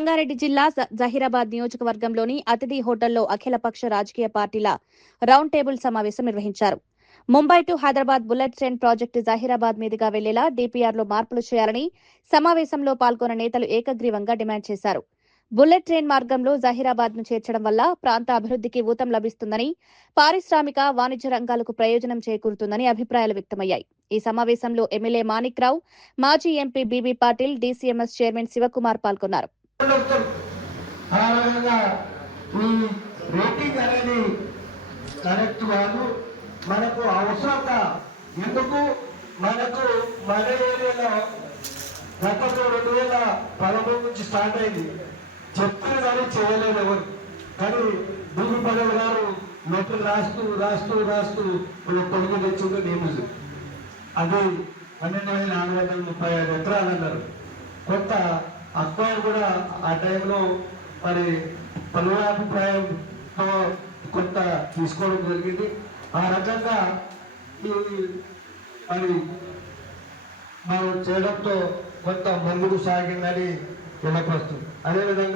సంగారెడ్డి జిల్లా జహీరాబాద్ నియోజకవర్గంలోని అతిథి హోటల్లో అఖిలపక్ష రాజకీయ పార్టీల రౌండ్ టేబుల్ సమావేశం నిర్వహించారు. Mumbai to Hyderabad bullet train project Zaheerabad మీదుగా వెళ్లేలా డీపీఆర్లో మార్పులు చేయాలని సమావేశంలో పాల్గొన్న నేతలు ఏకగ్రీవంగా డిమాండ్ చేశారు. బుల్లెట్ ట్రైన్ మార్గంలో జహీరాబాద్ ను చేర్చడం వల్ల ప్రాంత అభివృద్ధికి ఊతం లభిస్తుందని, పారిశ్రామిక, వాణిజ్య రంగాలకు ప్రయోజనం చేకూరుతుందని అభిప్రాయాలు వ్యక్తమయ్యాయి. ఈ సమావేశంలో ఎమ్మెల్యే మాణిక్రావు, మాజీ MP BB Patil, DCMS chairman Shivakumar పాల్గొన్నారు. మనకు అవసరత ఎందుకు మనకు మన ఏరియాలో గతంలో 2013 నుంచి స్టార్ట్ అయింది. చెప్పిన కానీ చేయలేదు ఎవరు. కానీ భూమి పదవి గారు లెటర్ రాస్తూ పొడుగు తెచ్చుంటే నేను అది 12,435 ఎకరాలు అన్నారు. కొంత అక్వైర్ కూడా ఆ టైంలో మరి పలువాభిప్రాయంతో కొంత తీసుకోవడం జరిగింది. ఆ రకంగా మరి మనం చేయడంతో కొంత ముందుకు సాగిందని వినపడుతుంది. అదేవిధంగా